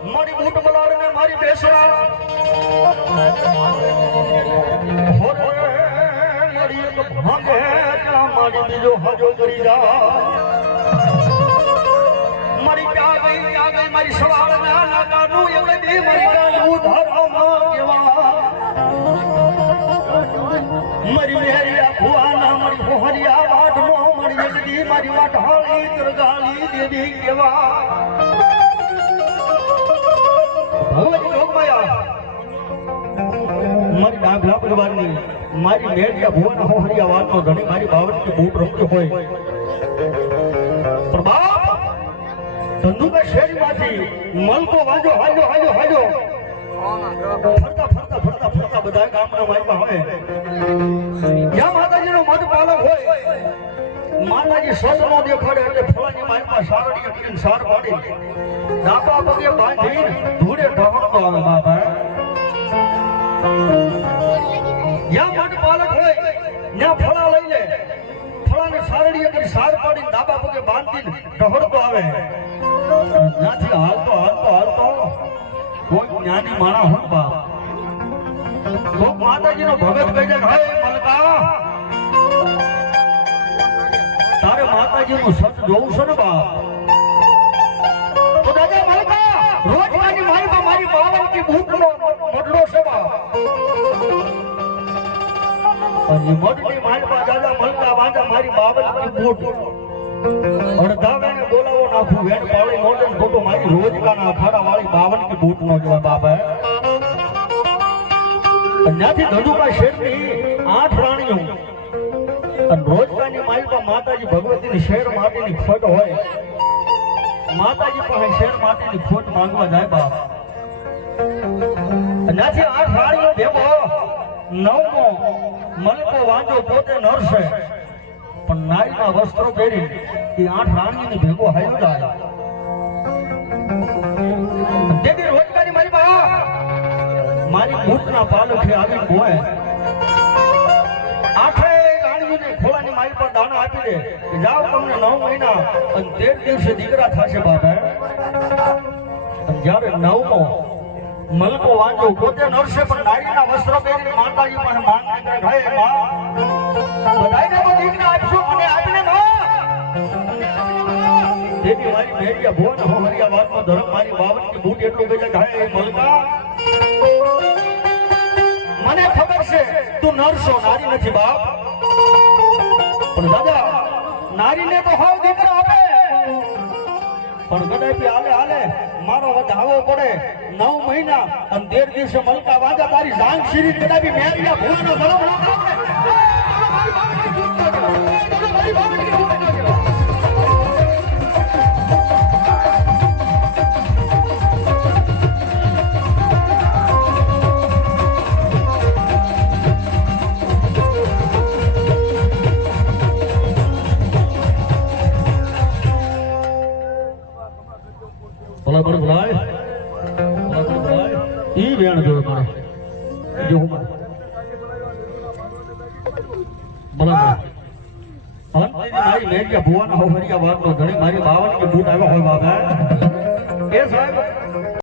મારી બૂટ મલાડ ને મારી હોરે મારી એક ભાંગે મારી બીજો હજો કરી જા. મારી ક્યાં ગઈ ક્યાં ગઈ મારી સવાળ ના નાકાનું એવડે દી મારી કાનું ધરામાં કેવા. મારી મેરિયા ભુવાના, મારી ભોહરિયા વાટમાં, મારી એકદી મારી વાટ હાળી, તરગાળી દેવી કેવા. ભગવતી લોકમાયા. મારી ડાભલા પરિવારની મારી મેરિયા ભુવાના હોહરિયા વાતનો ધણી મારી બાવળની બૂટ રમતી હોય. પણ બાપ ધંધુકા શેરીમાંથી મલકો વાજો, હાજો હાજો હાજો. ફરતા ફરતા ફરતા ફરતા બધા ગામના માયમાં હોય જ્યાં માતાજીનો મધ પાલક હોય, માતાજી સદ નો દેખાડે એટલે ફળાની માયમાં સારડીએ કરીને સાર પાડી. ડાબા પગે બાંધી ધૂળે આવે? જ્યાં મઢ પાલક હોય યા ફળા લઈ લે. ફળાને સારડીએ કરી સાર પાડી દાબા પગે બાંધીને ઢહણતો આવે. ત્યાંથી હાલતો હાલતો હાલતો. કોઈ જ્ઞાની માણા હોય બાપ. કોક માતાજીનો ભગત કહી જાય હે મલકા. તારે માતાજીનું સત જોવું છે ને બાપ? બૂટનો મડલો છે બાપ અને મડની મારી માં દાદા મલકા વાંચા મારી બાવનની બૂટ. અડધા વેણે બોલાવો નાખું વેણ પાળી નોટે ને ખોટું મારી રોજકાના અખાડા વાળી બાવન કી બૂટ નો જોવા બાપા ત્યાંથી ધંધુકા શેરની આઠ રાણીઓ. અને રોજકાની માલમાં માતાજી ભગવતીની શેર માટેની ખોટ હોય. માતાજી પાસે શેર માટેની ખોટ માંગવા જાય બાપ. ત્યાંથી આઠ વાળીઓ ભેગો નવમો મલકો વાંજો પોતે નરશે પણ નારીના વસ્ત્રો પહેરી એ આઠ રાણીની ભેગો હાલ્યો જાય દેવી રોજગારી મારી બા, મારી ભૂતના પાલખે આવી ગોય આઠે રાણીઓને ખોળાની મારી પર દાણા આપી દે. જાઓ તમને નવ મહિના અને તેર દિવસે દીકરા થશે બાપા જ્યારે નવમો મલકો વાંચો, પોતે નરસે પણ નારીના વસ્ત્ર પહેરી માતાજી પણ માંગ. કરે હે માં બધાયને તો દીકરા આપશું, મને આજને માં દેવી મારી મેરિયા ભોન હો હરિયા વાતનો ધરમ મારી બાવનની બૂટ એટલો કે હે મલકા. મને ખબર છે, તું નરસો, નારી નથી બાપ. પણ દાદા, નારીને તો હાવ દીકરો આપે. પણ કદાચ હાલે હાલે, મારો વધાવો પડે. નવ મહિના અને તેર દિવસે મલકા વાંધા તારી જાંગ શીરી કદાચ મેરિયા ભુવાનો ધર્મ ન ભલા ભલા ભલાય. ભલા ભલા ભલાય. ઈ વેણ જોયો મને જો હું ભલા ભલા મારી મેરિયા ભુવાના હો હરિયા વાત નો ઘણી મારી બાવન કે બૂટ આવ્યા હોય બાબા એ સાહેબ